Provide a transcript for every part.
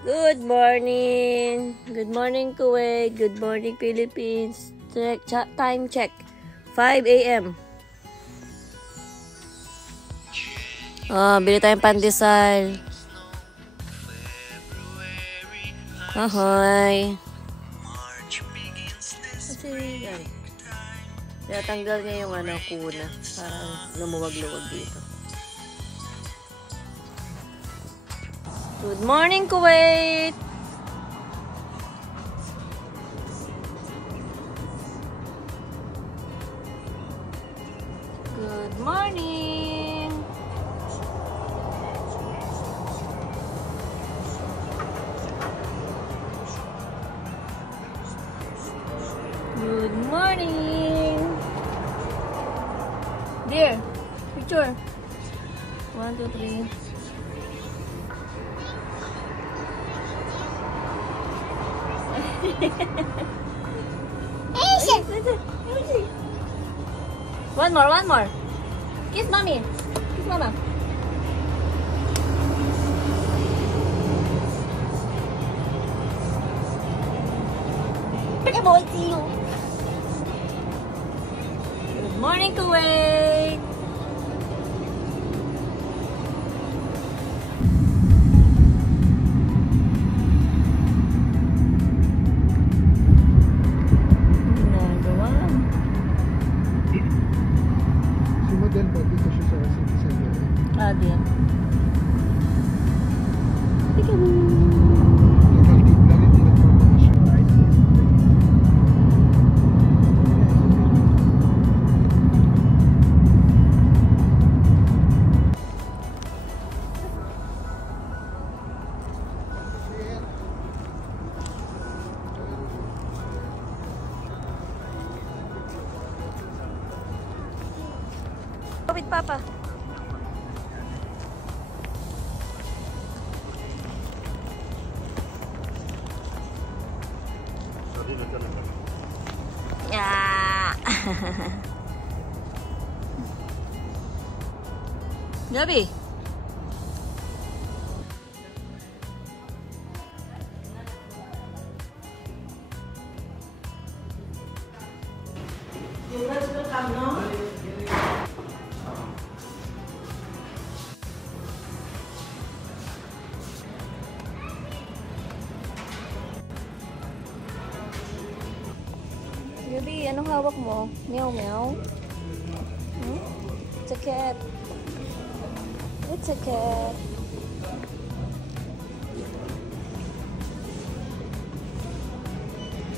Good morning! Good morning, Kuwait. Good morning, Philippines. Time check. 5 a.m. Bili tayong pandesal. Ahoy! Kasi yan. Kaya tanggal niya yung kuna. Parang lumuwag-luwag dito. Good morning, Kuwait! Good morning! Good morning! Dear, picture. 1, 2, 3. One more. Kiss mommy. Kiss mama. I want to see you. Good morning, Kuwait. Din. With Papa. Yeah. Gabi. Gabi, anong hawak mo? Meow meow? Hmm? It's a cat. It's a cat.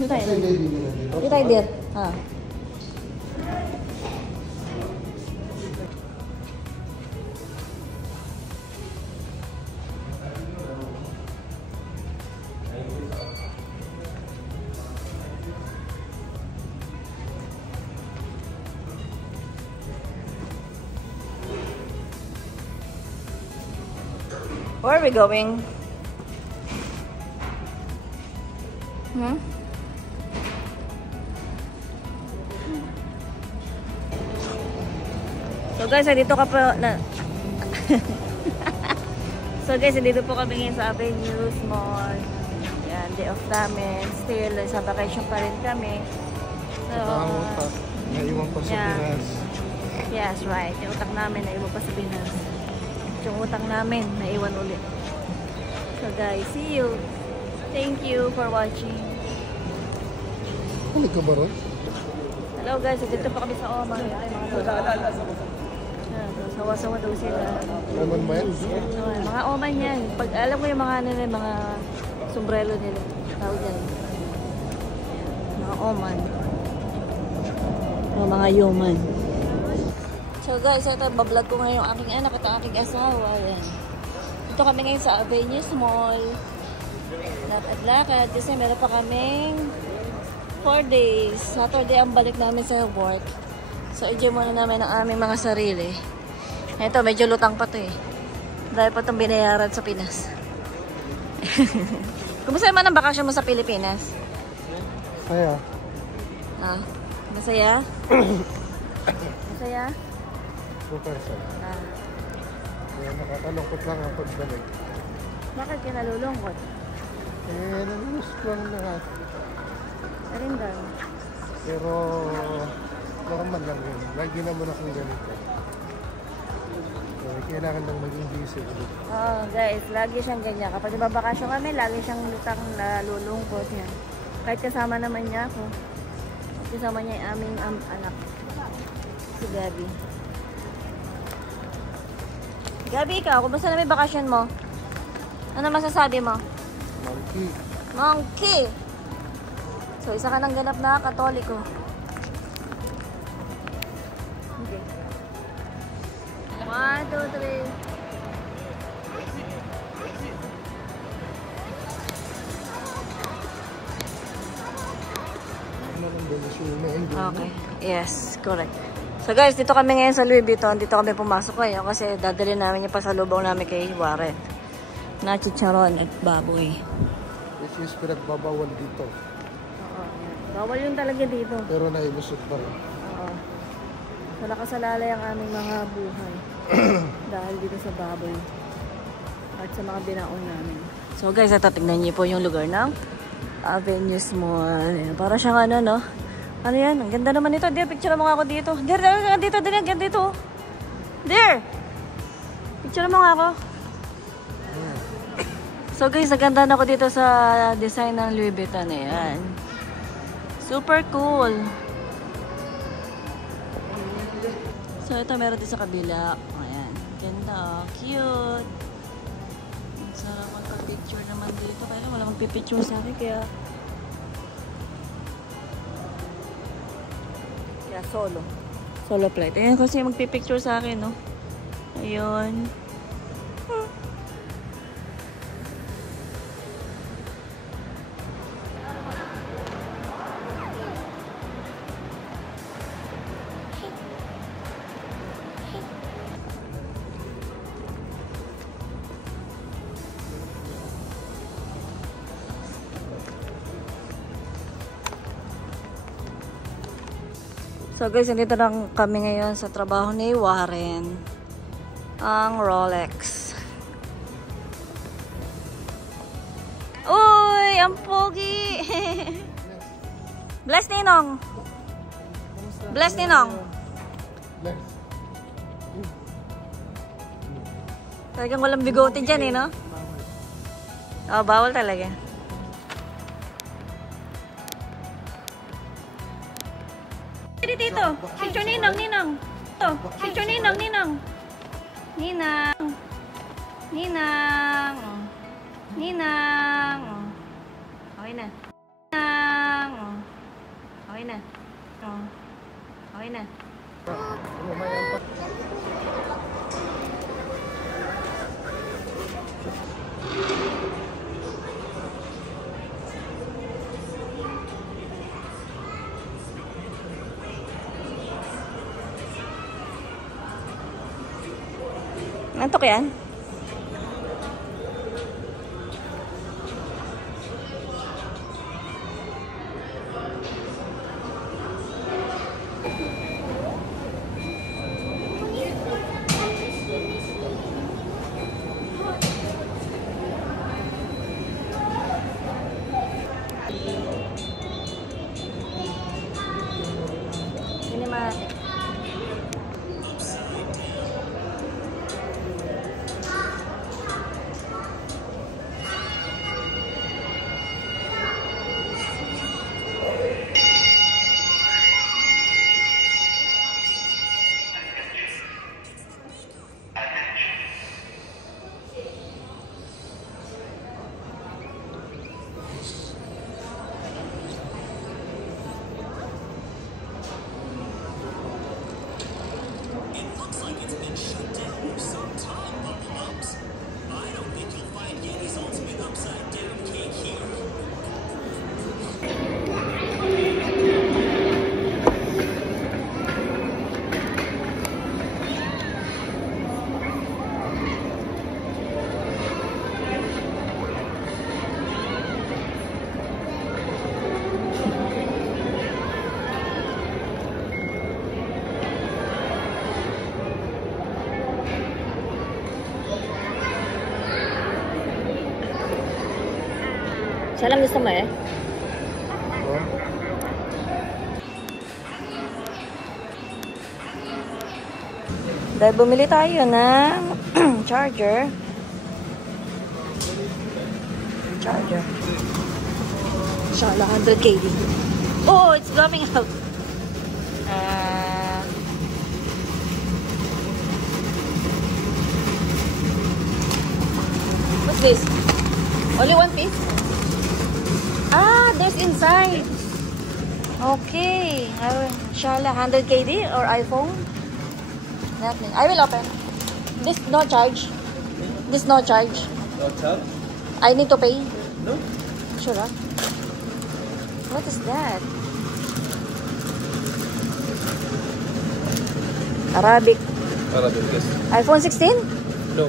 Dito tayo. Dito tayo, dear. Where are we going? So guys, dito ka pa na. So guys, dito po kami ngayon sa Avenues Mall. Yan, day off namin. Still, sa vacation pa rin kami. So, naiwan pa sa Pinas. Yes, right. Yung utak namin naiwan pa sa Pinas. Yung utang namin, naiwan ulit. So guys, see you. Thank you for watching. Huli ka ba ron? Hello guys, dito pa kami sa Oman. Sawa-sawa daw sila. Oman ba yan? Mga Oman yan. Pag alam mo yung mga nila, mga sombrero nila. Tawag yan. Mga Oman. Mga Yoman. So guys, ito, bablog ko ngayon yung aking anak at aking asawa. Yan. Dito kami ngayon sa Avenues Mall. Lakad-lakad kasi meron pa kaming 4 days. Saturday ang balik namin sa work. So enjoy muna namin ang aming mga sarili. Ito, medyo lutang pa to eh. Dahil pa itong binayaran sa Pinas. Kumusta naman ang bakasyon mo sa Pilipinas? Saya. Masaya? Masaya? Super saya. Kaya nakakalungkot lang ang pagbalik. Bakit ka nalulungkot? Eh, namiss ko ang lahat. Alin daw? Pero, normal lang yun. Lagi naman akong ganito. Kailangan lang maging busy ulit. Oh, guys, lagi siyang ganyan. Kapag nagbabakasyon kami, lagi siyang lutang nalulungkot niya. Kahit kasama naman niya ako. Kasama niya yung aming anak. Si Gabi. Gabi, ikaw, kumusta naman yung bakasyon mo? Ano masasabi mo? Monkey. Monkey! So, isa ka ng ganap na Katoliko. Okay. 1, 2, 3. Okay. Yes, correct. So guys, dito kami ngayon sa Louis Vuitton. Dito kami pumasok ngayon kasi dadali namin yung pasalubong namin kay Warren. Na chicharon at baboy. Which is pinagbabawal dito. Oo. Bawal yun talaga dito. Pero nailusot pa rin. Oo. So nakasalalay ang aming mga buhay. Dahil dito sa baboy. At sa mga binaon namin. So guys, ito tignan niyo po yung lugar ng Avenues Mall. Ayan, para siyang ano, no? Ano yan? Ang ganda naman ito. Dear, picture mo nga ako dito. Dear, dito, dito. Dear! Picture mo nga ako. So guys, naganda na ako dito sa design ng Louis Vuitton. Ayan. Super cool. So ito meron din sa kabila. Ayan. Ganda. Cute. Ang sarap magpa-picture naman dito. Kaya wala magpipicture sa akin. Kaya solo flight. Ayan kasi magpipicture sa akin, no? Ayun. So guys, nandito lang kami ngayon sa trabaho ni Warren. Ang Rolex. Uy! Ang pogi! Bless Ninong! Bless Ninong! Bless. Talagang walang bigote dyan eh, no? Oh, bawal talaga. Dito, picture Ninang, Ninang. Ito, picture Ninang, Ninang. Ninang. Ninang. Ninang. Okay na. Ninang. Okay na. Okay na. Antok yan? Cinematic. Salam gusto mo eh? Oh. Dahil bumili tayo ng charger. Inshallah, 100 KD. Oh, it's dropping out. What's this? Only one piece? Ah, there's inside. Okay. Inshallah, 100 KD or iPhone? Nothing. I will open. This no charge. This no charge. No charge? I need to pay. No. Sure. Huh? What is that? Arabic. Arabic, yes. iPhone 16? No.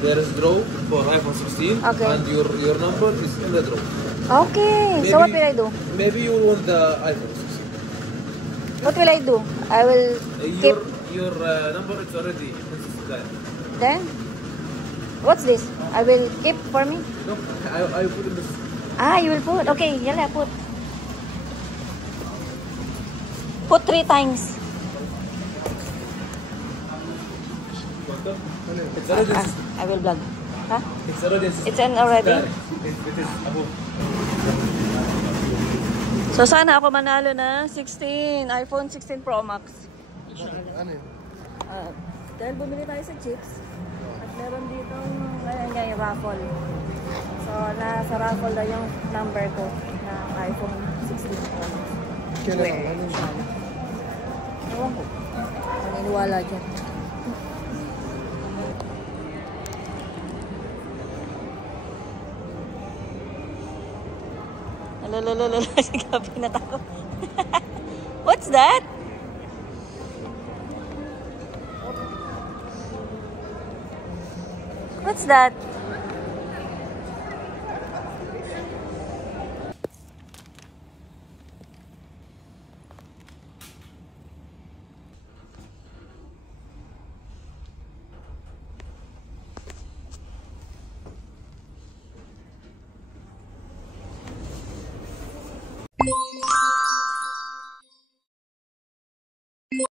There is draw for iPhone 16. Okay. And your number is in the draw. Okay. So what will I do? Maybe you want the iPhone 16. What will I do? I will keep. Your number is already there. Then? What's this? I will keep for me? No, I put in this. Ah, you will put? Okay, yala, put. Put 3 times. It's already. I will vlog. Huh? It's already. It's in already? There. It is above. So, sana ako manalo na 16. iPhone 16 Pro Max. Ano yun? Dahil bumili tayo sa chips. At meron dito yung raffle. So, nasa raffle na yung number ko na iPhone 16 Pro Max. Kailan ang ano yun? Ewan ko. Naniniwala dyan. Lalalala, si Gabi natakot. What's that? What's that?